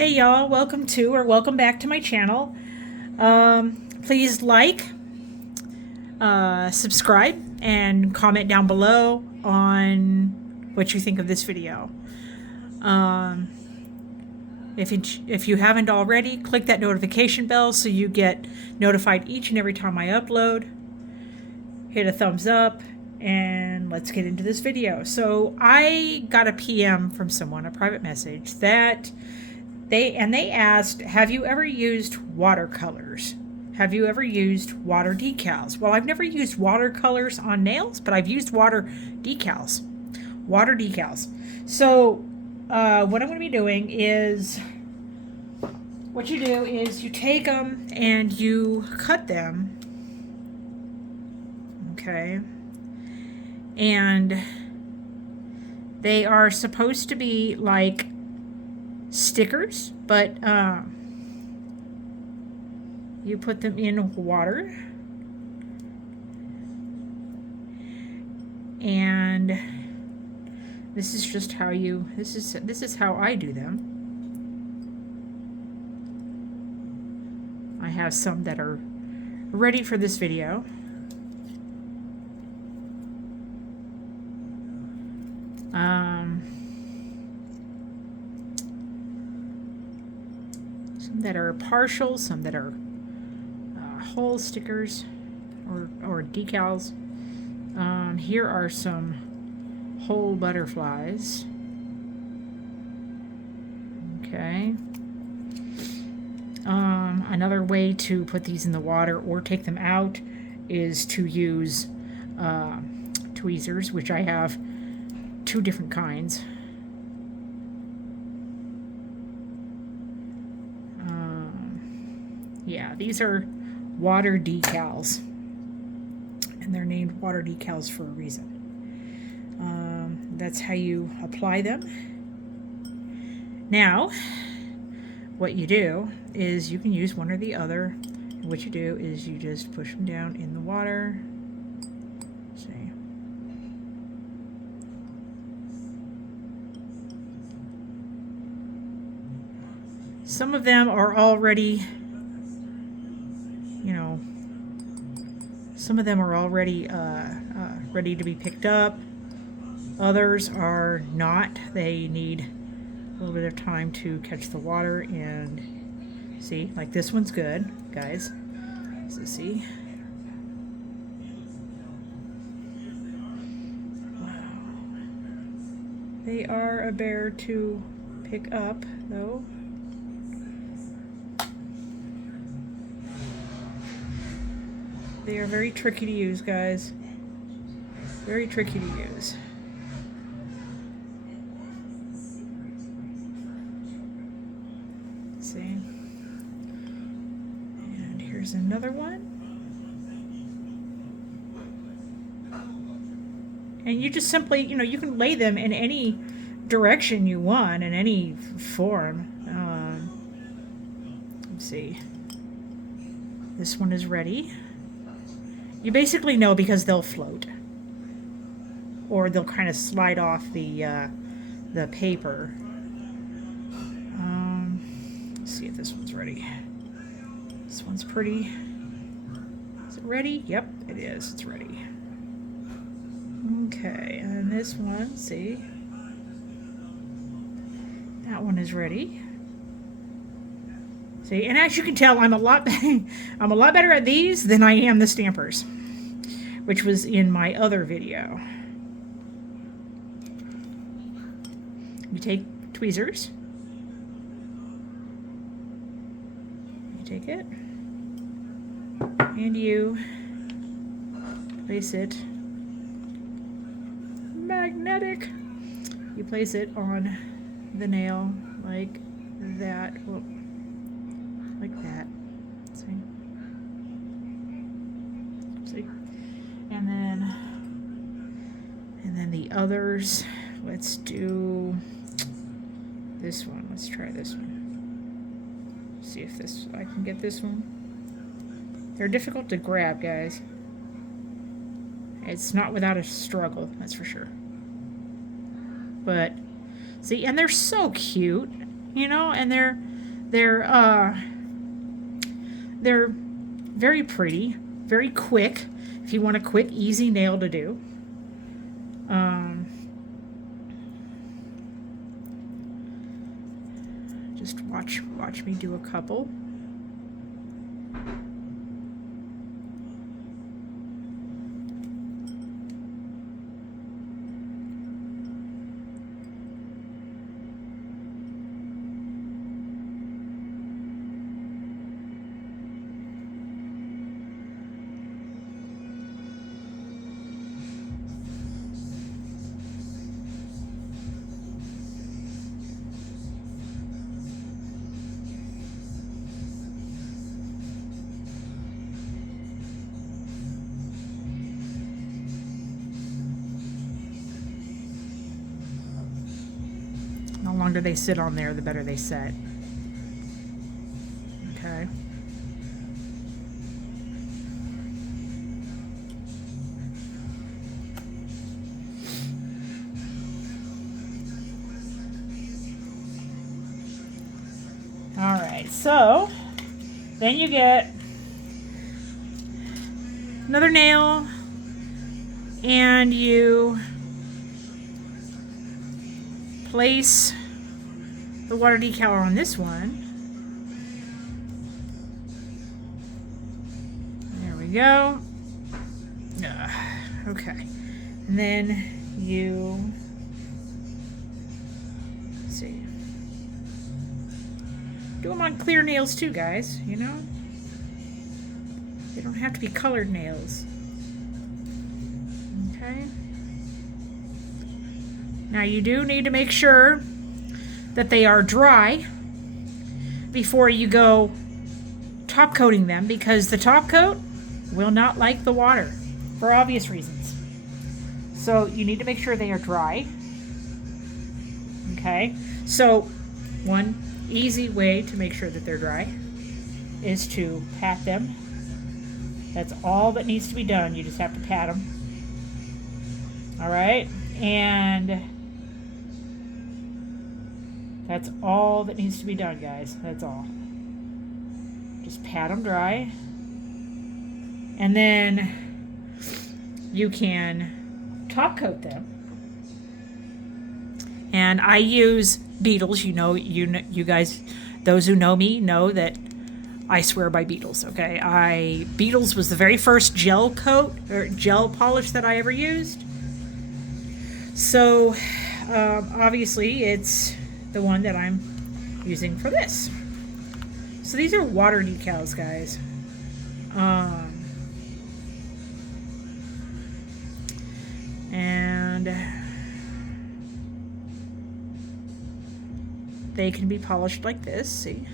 Hey y'all, welcome back to my channel. Please like, subscribe, and comment down below on what you think of this video. If you haven't already, click that notification bell so you get notified each and every time I upload. Hit a thumbs up, and let's get into this video. So I got a PM from someone, a private message, that they asked, have you ever used watercolors? Have you ever used water decals? Well, I've never used watercolors on nails, but I've used water decals. So what I'm going to be doing is, what you do is you take them and you cut them, okay? And they are supposed to be like stickers, but you put them in water, and this is just how you this is how I do them. I have some that are ready for this video. Some that are partial, some that are whole stickers or decals. Here are some whole butterflies. Okay. Another way to put these in the water or take them out is to use tweezers, which I have two different kinds. Yeah, these are water decals, and they're named water decals for a reason. That's how you apply them. Now, what you do is you can use one or the other. And what you do is you just push them down in the water. See. Some of them are already, some of them are already ready to be picked up. Others are not. They need a little bit of time to catch the water. And see, like this one's good, guys. So see. Wow. They are a bear to pick up, though. They are very tricky to use, guys. Very tricky to use. See? And here's another one. And you just simply, you can lay them in any direction you want, in any form. Let's see. This one is ready. You basically know because they'll float, or they'll kind of slide off the paper. Let's see if this one's ready. This one's pretty. Is it ready? Yep, it is. It's ready. Okay, and this one, see, that one is ready. See, and as you can tell, I'm a lot better at these than I am the stampers, which was in my other video. You take tweezers. You take it, and you place it magnetic. You place it on the nail like that. Well, like that. See? See? And then the others. Let's do this one. Let's try this one. See if I can get this one. They're difficult to grab, guys. It's not without a struggle, that's for sure. But see, and they're so cute, and they're they're very pretty, very quick. If you want a quick, easy nail to do. Just watch me do a couple. The longer they sit on there, the better they set. Okay. All right, so then you get another nail and you place the water decal on this one. There we go. Okay. And then you, let's see, do them on clear nails too, guys, you know? They don't have to be colored nails. Okay. Now you do need to make sure that they are dry before you go top coating them, because the top coat will not like the water for obvious reasons. So you need to make sure they are dry. Okay, so one easy way to make sure that they're dry is to pat them. That's all that needs to be done. You just have to pat them. All right, and that's all that needs to be done, guys. That's all. Just pat them dry. And then you can top coat them. And I use Decals. You guys, those who know me know that I swear by Decals, okay? Decals was the very first gel coat or gel polish that I ever used. So obviously it's the one that I'm using for this. So these are water decals, guys. And they can be polished like this, see?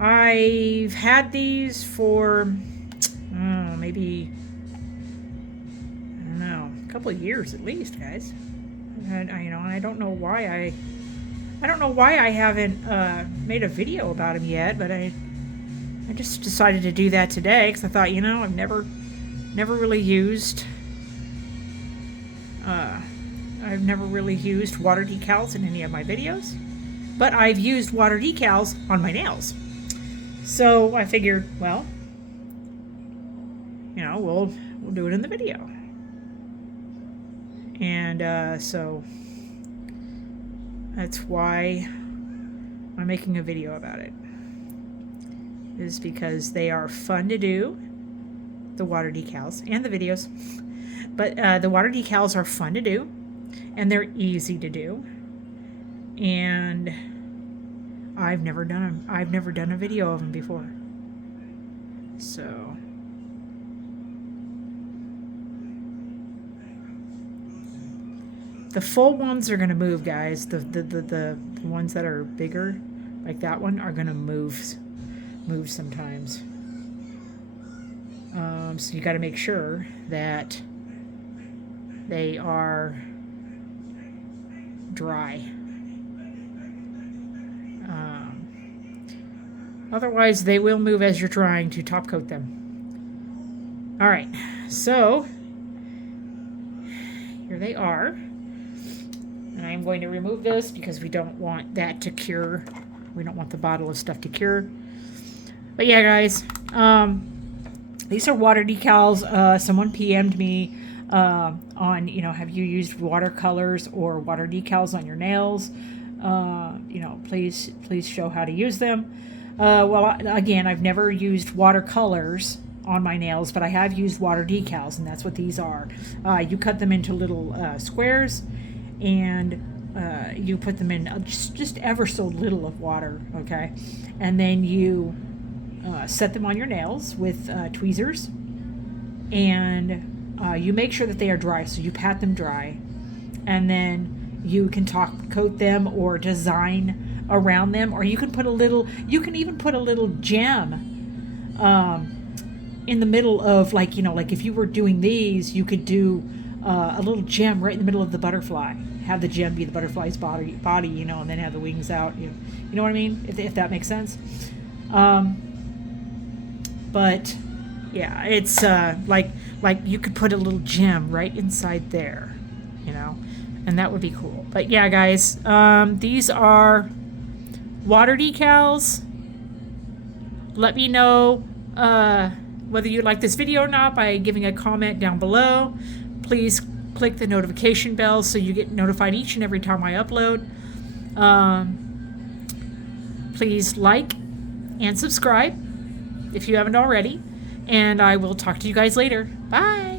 I've had these for maybe, I don't know, a couple of years at least, guys. And I don't know why I haven't made a video about them yet, but I just decided to do that today because I thought, I've never really used water decals in any of my videos, but I've used water decals on my nails. So I figured, well, we'll do it in the video. And so that's why I'm making a video about it, is because they are fun to do, the water decals and the videos. But the water decals are fun to do, and they're easy to do. And I've never done a video of them before. So the full ones are gonna move, guys. The ones that are bigger, like that one, are gonna move sometimes. So you got to make sure that they are dry. Otherwise, they will move as you're trying to top coat them. All right, so here they are. And I'm going to remove this because we don't want that to cure. We don't want the bottle of stuff to cure. But yeah, guys, these are water decals. Someone PM'd me on, have you used watercolors or water decals on your nails? Please show how to use them. Well, again, I've never used watercolors on my nails, but I have used water decals, and that's what these are. You cut them into little squares, and you put them in just ever so little of water, okay? And then you set them on your nails with tweezers, and you make sure that they are dry, so you pat them dry, and then you can coat them or design around them, or you can even put a little gem in the middle of, like if you were doing these, you could do a little gem right in the middle of the butterfly. Have the gem be the butterfly's body, and then have the wings out. You know what I mean? If that makes sense. But yeah, it's like you could put a little gem right inside there, and that would be cool. But yeah, guys, these are water decals. Let me know whether you like this video or not by giving a comment down below. Please click the notification bell so you get notified each and every time I upload. Please like and subscribe if you haven't already. And I will talk to you guys later. Bye.